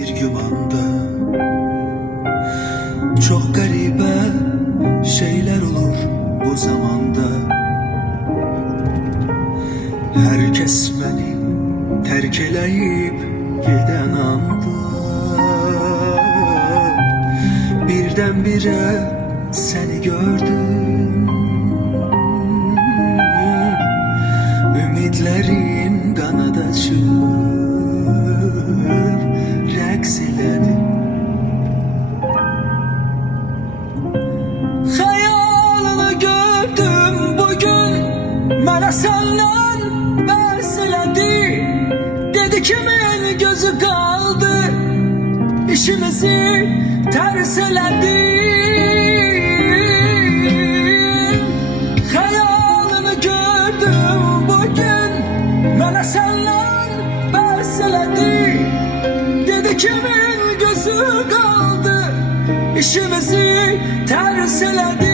bir gümanda. Çok garibe şeyler olur bu zamanda. Herkes beni terk eleyip giden anda birdenbire seni gördüm. Ümitlerim kanat açıp rəqs elədi. Xəyalını gördüm bugün, mənə səndən bəs elədi. Dedi kimin gözü qaldı, işimizi tərs elədi. Xəyalını gördüm bugün, mənə səndən bəs elədi. Dedi kimin gözü qaldı, işimizi tərs elədi.